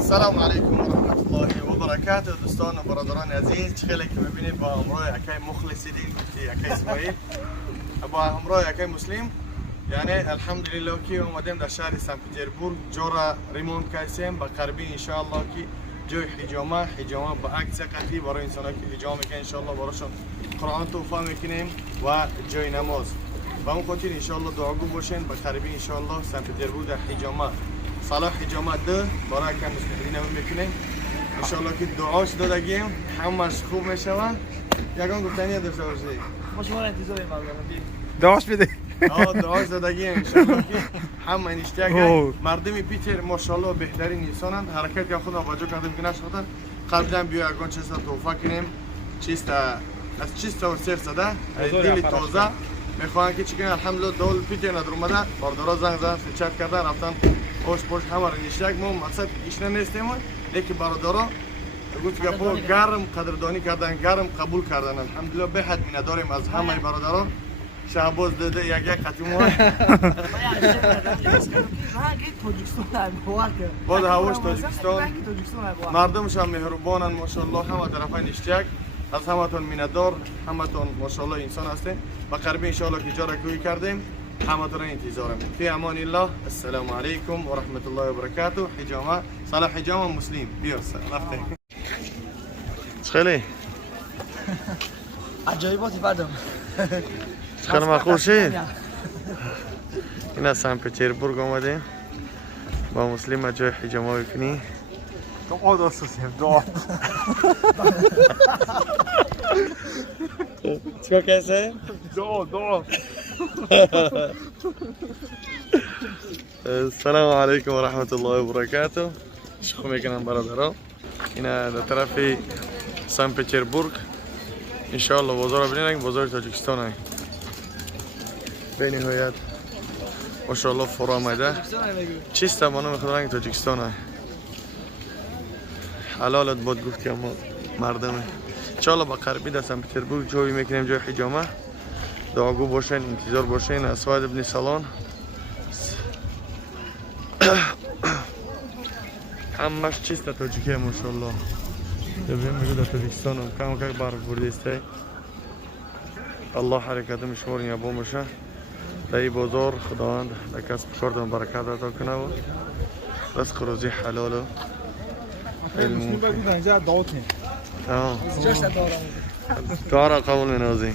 السلام علیکم و رحمت الله و برکاته. دوستان و برادران عزیز، چخیلی که میبینید با همراه یکی مخلص دین گفتی یکی اسماعیل با همراه یکی مسلم، یعنی الحمدلله که اومدیم در شهر سن پترزبورگ جورا ریمون کردیم با قربی انشاءالله که جای حجامه با عکس قطعی برای انسان‌ها که حجامه میکنن انشاءالله براشون قرآن توفا میکنیم و جای نماز. با اون خاطر انشاءالله دعاگو باشین با قربی انشاءالله سن پترزبورگ در حجامه صلاح حجامه ده برای که مسلمین میکنیم انشاءالله که دعاش دادگیم همش خوب میشوه. یگان گفتنی داشته باشید. ما شما را انتظار ایمال دعاش بده. دعاش دادگیم انشاءالله که همه نشته مردم پیتر ماشاءالله بهترین انسانند. حرکت که خدا واجب کردیم که نشدن قبلا بیا یگان چیز توفا کنیم چیست از چیست و سر زده دل تازه میخوان که چیکن الحمدلله دول پیتر ندر اومده باردارا زنگ زدن فیچت کردن رفتن پشت همه را نشتک. ما مقصد ایشنه نیستیم لیکن برادرها گفت گپو گرم قدردانی کردن گرم قبول کردن الحمدلله به حد مینداریم از همه برادران. شهباز داده یک قطعه بعد هواش تاجیکستان مردمش هم مهربانن ماشاءالله همه طرفه نشتک. از همتون میندار همتون ماشاءالله انسان هستین و قربی انشاءالله که جا کوی کردیم همتون انتظارم. فی امان الله. السلام علیکم و رحمت الله و برکاته. حجامه صلاح حجامه مسلم بیا رفتیم. خیلی عجایباتی بعدم خیلی مخوشی. اینا سن پترزبورگ آمدیم با مسلم جای حجامه بکنی. دعا دستیم دعا. چیکار کسی؟ دعا. السلام علیکم و رحمت الله و برکاته. شکر میکنم برادرها. اینا در طرف سن پترزبورگ انشاءالله بازار ببینید بازار تاجیکستان هست. به نهایت ماشاءالله فرا آمده. چیست ما نمیخواد رنگ تاجیکستان هست. حلالت بود گفتی اما مردمه انشاءالله با قربی در سن پترزبورگ جایی میکنیم جای حجامه. دعاگو باشین انتظار باشین. اسواد ابن سالان همش چیست در تاجیکه ماشاءالله. ببین میگو در تاجیکستان کم برف برده استه. الله حرکت مشوار یابو میشه در این بازار. خداوند در کسب کارتون برکت عطا کنه و رزق روزی حلال و علم جاش دارم دارا قبول منازی.